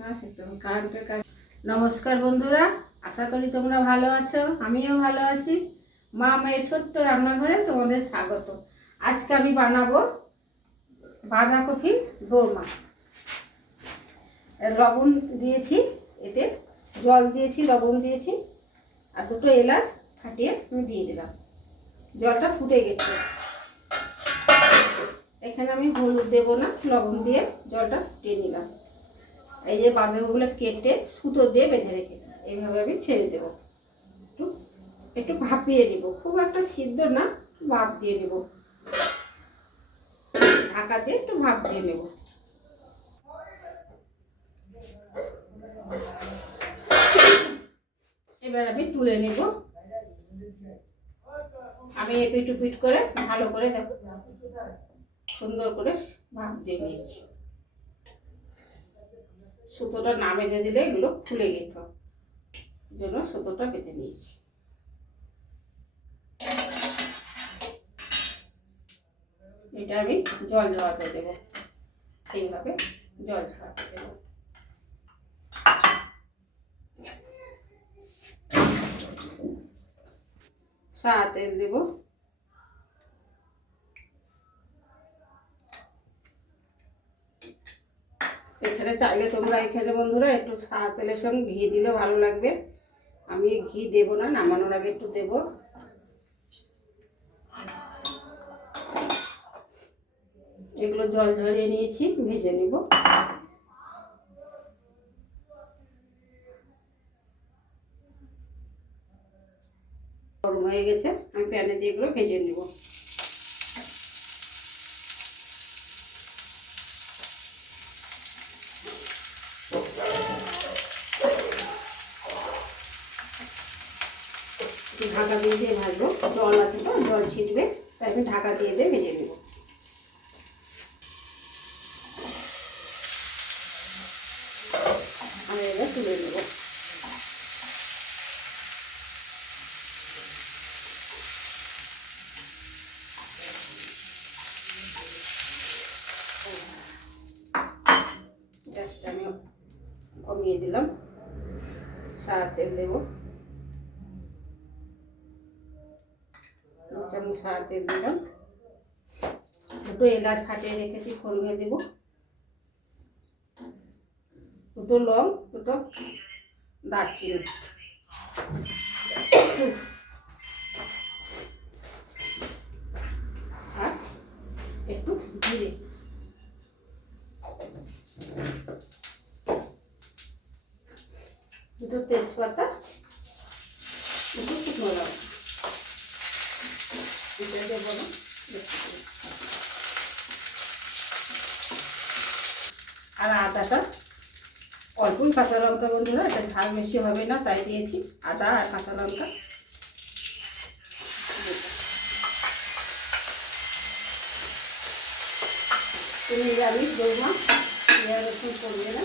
না সেটা কারেন্টের কাজ। নমস্কার বন্ধুরা, আশা করি তোমরা ভালো আছো, আমিও ভালো আছি। মা মেয়ের ছোট্ট রান্নাঘরে তোমাদের স্বাগত। আজকে আমি বানাবো বাঁধাকপি দোরমা। লবণ দিয়েছি, এতে জল দিয়েছি, লবণ দিয়েছি, আর দুটো এলাচ ফাটিয়ে আমি দিয়ে দিলাম। জলটা ফুটে গেছে। এখানে আমি হলুদ দেবো না, লবণ দিয়ে জলটা ফুটিয়ে নিলাম। এই যে বাঁধাকপিগুলো কেটে সুতো দিয়ে বেঁধে রেখেছি, এইভাবে আমি ছেড়ে দেবো। একটু একটু ভাপিয়ে নিব, খুব একটা সিদ্ধ না, ভাপ দিয়ে নেব, ঢাকা দিয়ে একটু ভাপ দিয়ে নেব। এবার আমি তুলে নেব। আমি এপিট উপিট করে ভালো করে দেখো সুন্দর করে ভাপ দিয়ে নিয়েছি। সুতোটা না বেঁধে দিলে এগুলো খুলে যেত, জন্য সুতোটা বেঁধে নিয়েছি। এটা আমি জল ঝরাতে দেবো, এইভাবে জল ঝরাতে দেবো। সাদা তেল দেব। এখানে চাইলে তোমরা এখানে বন্ধুরা একটু সাদা তেলের সঙ্গে ঘি দিলেও ভালো লাগবে। আমি ঘি দেবো না, নামানোর আগে একটু দেবো। এগুলো জল ঝরিয়ে নিয়েছি, ভেজে নেব। গরম হয়ে গেছে, আমি প্যানে দিয়ে এগুলো ভেজে নেব। ঢাকা দিয়ে দিয়ে ভাজবো, জল আছে তো, জল ছিটবে, তাই আমি ঢাকা দিয়ে দিয়ে ভেজে নেব। আমি এবার তুলে নেব। গ্যাসটা আমি কমিয়ে দিলাম। সাদা তেল দেবো, 2 চামচ সাদা তেল দিলাম। দুটো এলাচ ফাটিয়ে রেখেছি, ফোড়নে দেবো। দুটো লং, দুটো দারচিনি, আর একটু জিরে, দুটো তেজপাতা, দুটো শুকনো লঙ্কা। এটা দেবো না, আর আদাটা অল্পই, কাঁচা লঙ্কা বন্ধুরা, এটা ঝাল বেশি হবে না তাই দিয়েছি আদা আর কাঁচা লঙ্কা। নিরামিষ দোরমা, পেঁয়াজ রসুন পড়বে না।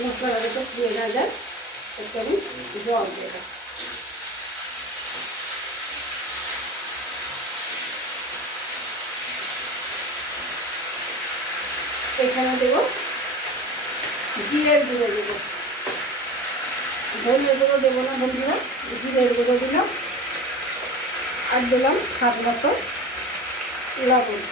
মশলাটা তো পুড়ে না যায়, একটু আমি জল দেবো। এখানে দেবো জিরের গুঁড়ো, দেবো ধনিয়া গুঁড়ো দেবো না বন্ধুরা, জিরের গুঁড়ো দিলাম, আর দিলাম স্বাদ মতো লবণ।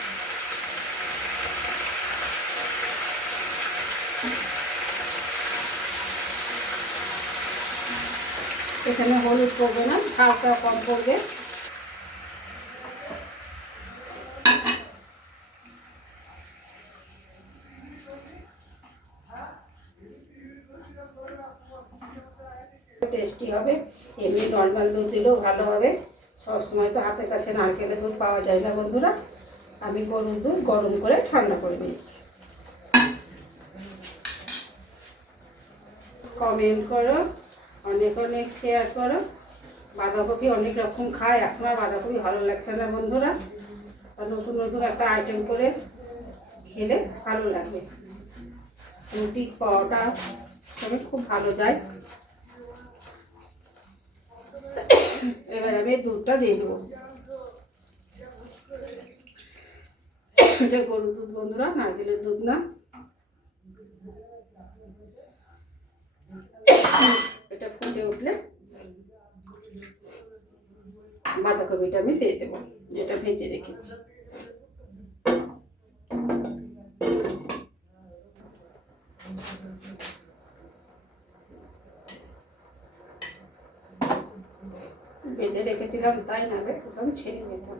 এখানে হলুদ পড়বে না, হালকা কম পড়বে। টেস্টি হবে, এমনি নর্মাল দুধ দিলেও ভালো হবে। সবসময় তো হাতের কাছে নারকেলের দুধ পাওয়া যায় না বন্ধুরা। আমি গরুর দুধ গরম করে ঠান্ডা করে নিয়েছি। কমেন্ট করো, অনেক অনেক শেয়ার করো। বাঁধাকপি অনেক রকম খায়, এখন আর বাঁধাকপি ভালো লাগছে না বন্ধুরা। আর নতুন নতুন একটা আইটেম করে খেলে ভালো লাগবে। রুটি পরোটা সবই খুব ভালো যায়। এবার আমি দুধটা দিয়ে দেবো। এটা গরুর দুধ বন্ধুরা, নারকেলের দুধ না। এটা ফুটে উঠলে বাঁধাকপিটা আমি দিয়ে দেবো, যেটা ভেজে রেখেছি। ভেজে রেখেছিলাম তাই নাহলে প্রথম ছেড়ে নিতাম।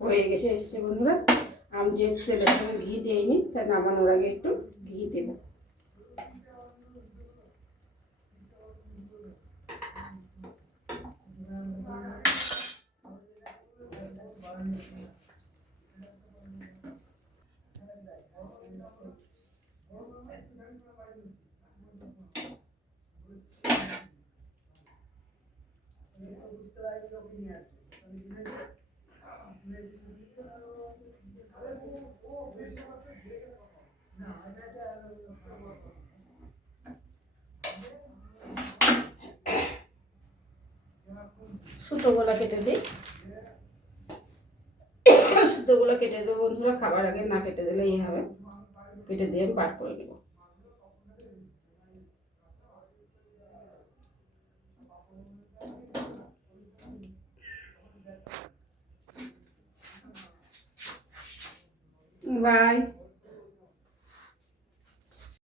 হয়ে গেছে এসছে বন্ধুরা। আমি যে তেলের সঙ্গে ঘি দিইনি, তা নামানোর আগে একটু ঘি দেব। সুতোগুলো কেটে দিই, সুতোগুলো কেটে দেবো বন্ধুরা। খাবার আগে না কেটে দিলে এই হবে, কেটে দিয়ে আমি বার করে নেব। বাই।